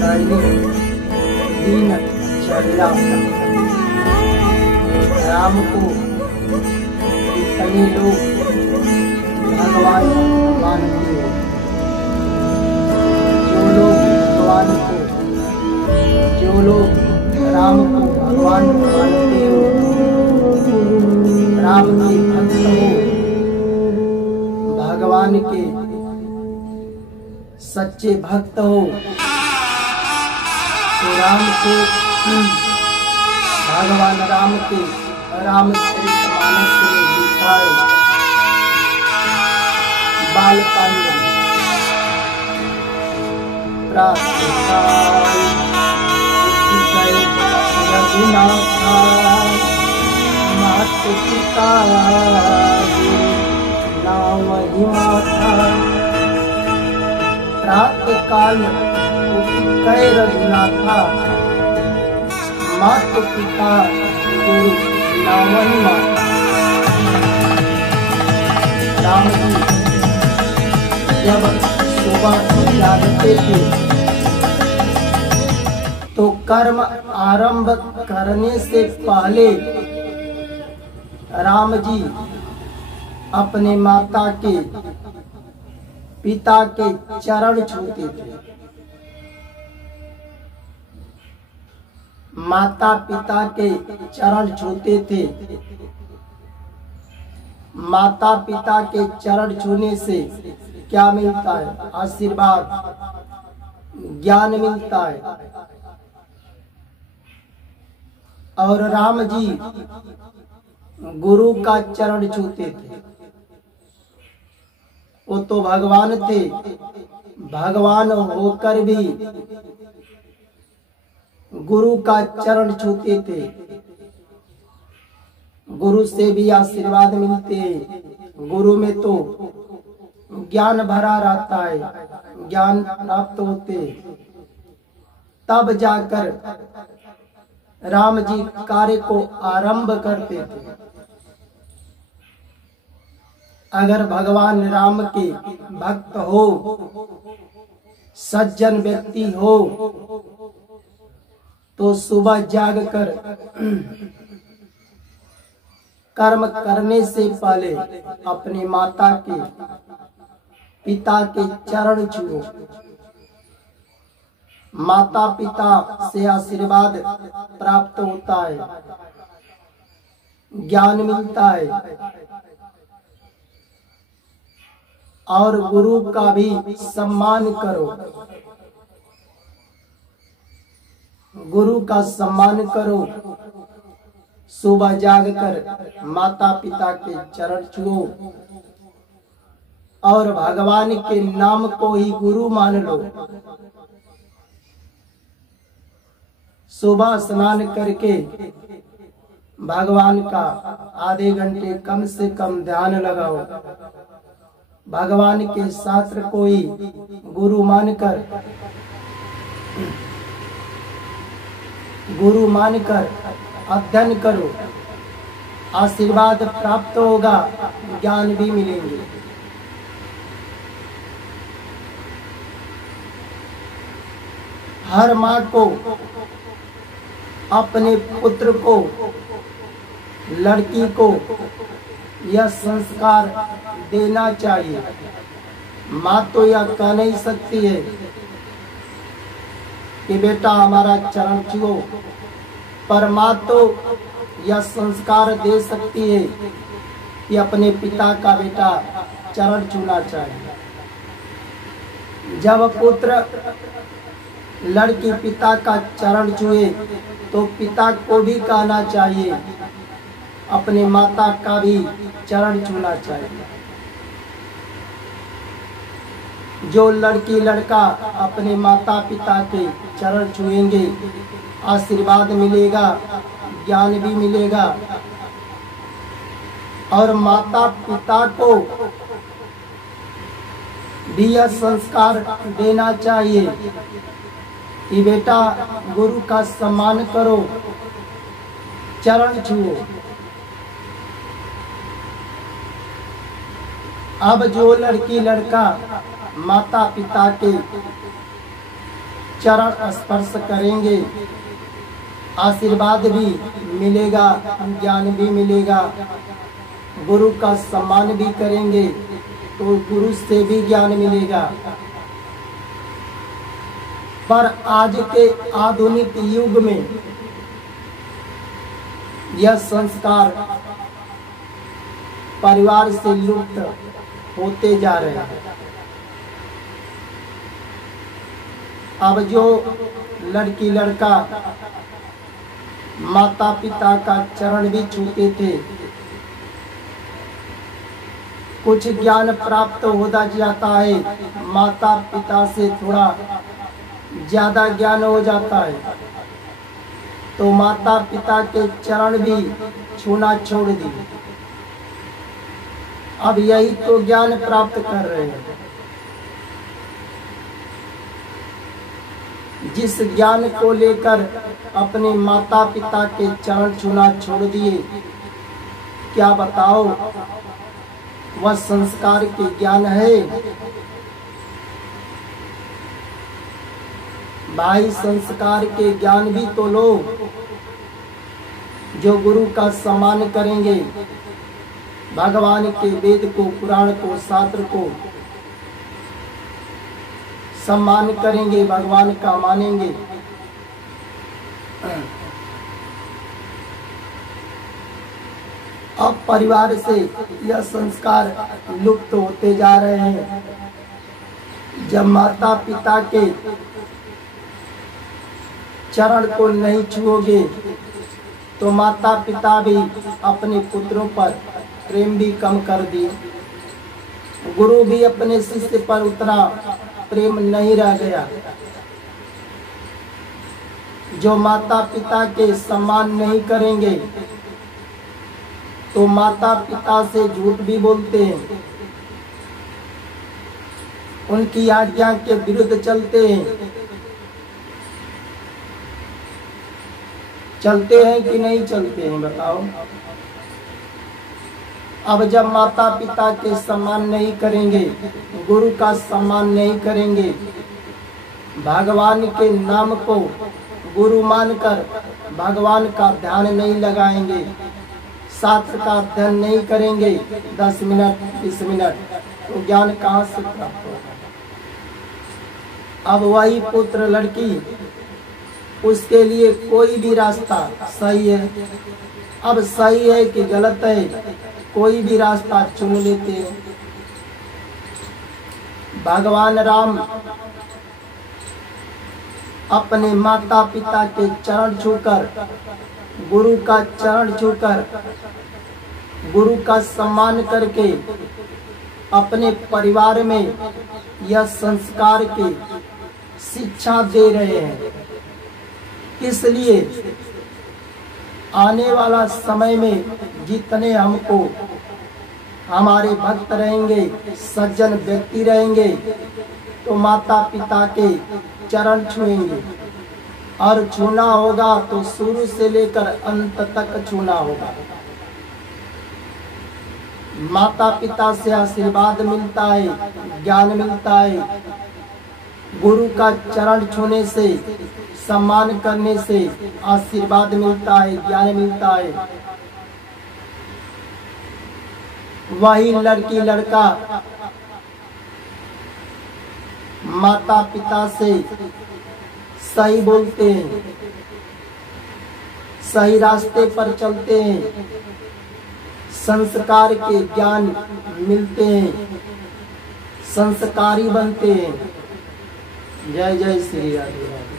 दैनिक दिनचर्या राम को कितने लोग भगवान मानते हैं। जो लोग राम को भगवान मानते हो, राम के भक्त हो, भगवान के सच्चे भक्त हो, तो राम को भगवान राम के रामचरितमानस में लिखा है बालकांड मात पिता नाम ही माता रात काल कह रघुनाथा मात पिता गुरु नाम ही माता। राम जी जब सुबह जागते थे तो कर्म आरंभ करने से पहले राम जी अपने माता के पिता के चरण छूते थे। माता पिता के चरण छूते थे। माता पिता के चरण छूने से क्या मिलता है? आशीर्वाद, ज्ञान मिलता है। और राम जी गुरु का चरण छूते थे। वो तो भगवान थे, भगवान होकर भी गुरु का चरण छूते थे। गुरु से भी आशीर्वाद मिलते हैं। गुरु में तो ज्ञान भरा रहता है, ज्ञान प्राप्त होते, तब जाकर राम जी कार्य को आरंभ करते थे। अगर भगवान राम के भक्त हो, सज्जन व्यक्ति हो, तो सुबह जागकर कर्म करने से पहले अपने माता के पिता के चरण छुओ। माता पिता से आशीर्वाद प्राप्त होता है, ज्ञान मिलता है। और गुरु का भी सम्मान करो। गुरु का सम्मान करो। सुबह जागकर माता पिता के चरण छुओ और भगवान के नाम को ही गुरु मान लो। सुबह स्नान करके भगवान का आधे घंटे कम से कम ध्यान लगाओ। भगवान के शास्त्र को ही गुरु मानकर अध्ययन करो। आशीर्वाद प्राप्त होगा, ज्ञान भी मिलेंगे। हर माँ को अपने पुत्र को, लड़की को यह संस्कार देना चाहिए। माँ तो यह कह नहीं सकती है कि बेटा हमारा चरण छुओ, पर माँ तो यह संस्कार दे सकती है कि अपने पिता का बेटा चरण छूना चाहिए। जब पुत्र लड़की पिता का चरण छुए तो पिता को भी कहना चाहिए, अपने माता का भी चरण छूना चाहिए। जो लड़की लड़का अपने माता पिता के चरण छुएंगे, आशीर्वाद मिलेगा, ज्ञान भी मिलेगा। और माता पिता को भी यह संस्कार देना चाहिए कि बेटा गुरु का सम्मान करो, चरण छुओ। अब जो लड़की लड़का माता पिता के चरण स्पर्श करेंगे, आशीर्वाद भी मिलेगा, ज्ञान भी मिलेगा। गुरु का सम्मान भी करेंगे तो गुरु से भी ज्ञान मिलेगा। पर आज के आधुनिक युग में यह संस्कार परिवार से लुप्त होते जा रहे हैं। अब जो लड़की लड़का माता पिता का चरण भी छूते थे, कुछ ज्ञान प्राप्त होता जाता है, माता पिता से थोड़ा ज्यादा ज्ञान हो जाता है, तो माता पिता के चरण भी छूना छोड़ दिए। अब यही तो ज्ञान प्राप्त कर रहे हैं। जिस ज्ञान को लेकर अपने माता पिता के चरण छूना छोड़ दिए, क्या बताओ वह संस्कार के ज्ञान है? भाई संस्कार के ज्ञान भी तो लो, जो गुरु का सम्मान करेंगे, भगवान के वेद को, पुराण को, शास्त्र को सम्मान करेंगे, भगवान का मानेंगे। अब परिवार से यह संस्कार लुप्त होते जा रहे हैं। जब माता पिता के चरण को नहीं छुओगे तो माता पिता भी अपने पुत्रों पर प्रेम भी कम कर दिए। गुरु भी अपने शिष्य पर उतना प्रेम नहीं रह गया। जो माता पिता के सम्मान नहीं करेंगे तो माता पिता से झूठ भी बोलते हैं, उनकी आज्ञा के विरुद्ध चलते हैं। चलते हैं कि नहीं चलते हैं बताओ? अब जब माता पिता के सम्मान नहीं करेंगे, गुरु का सम्मान नहीं करेंगे, भगवान के नाम को गुरु मानकर भगवान का ध्यान नहीं लगाएंगे, शास्त्र का अध्ययन नहीं करेंगे 10 मिनट 20 मिनट, तो ज्ञान कहाँ से प्राप्त होगा? अब वही पुत्र लड़की, उसके लिए कोई भी रास्ता सही है, अब सही है कि गलत है, कोई भी रास्ता चुन लेते हैं। भगवान राम अपने माता पिता के चरण छूकर, गुरु का चरण छूकर, गुरु का सम्मान करके अपने परिवार में यह संस्कार की शिक्षा दे रहे हैं। इसलिए आने वाला समय में जितने हमको हमारे भक्त रहेंगे, सज्जन व्यक्ति रहेंगे, तो माता पिता के चरण छुएंगे, और छूना होगा तो शुरू से लेकर अंत तक छूना होगा। माता पिता से आशीर्वाद मिलता है, ज्ञान मिलता है। गुरु का चरण छूने से, सम्मान करने से आशीर्वाद मिलता है, ज्ञान मिलता है। वही लड़की लड़का माता पिता से सही बोलते हैं, सही रास्ते पर चलते हैं, संस्कार के ज्ञान मिलते हैं, संस्कारी बनते हैं। जय जय श्री राधे।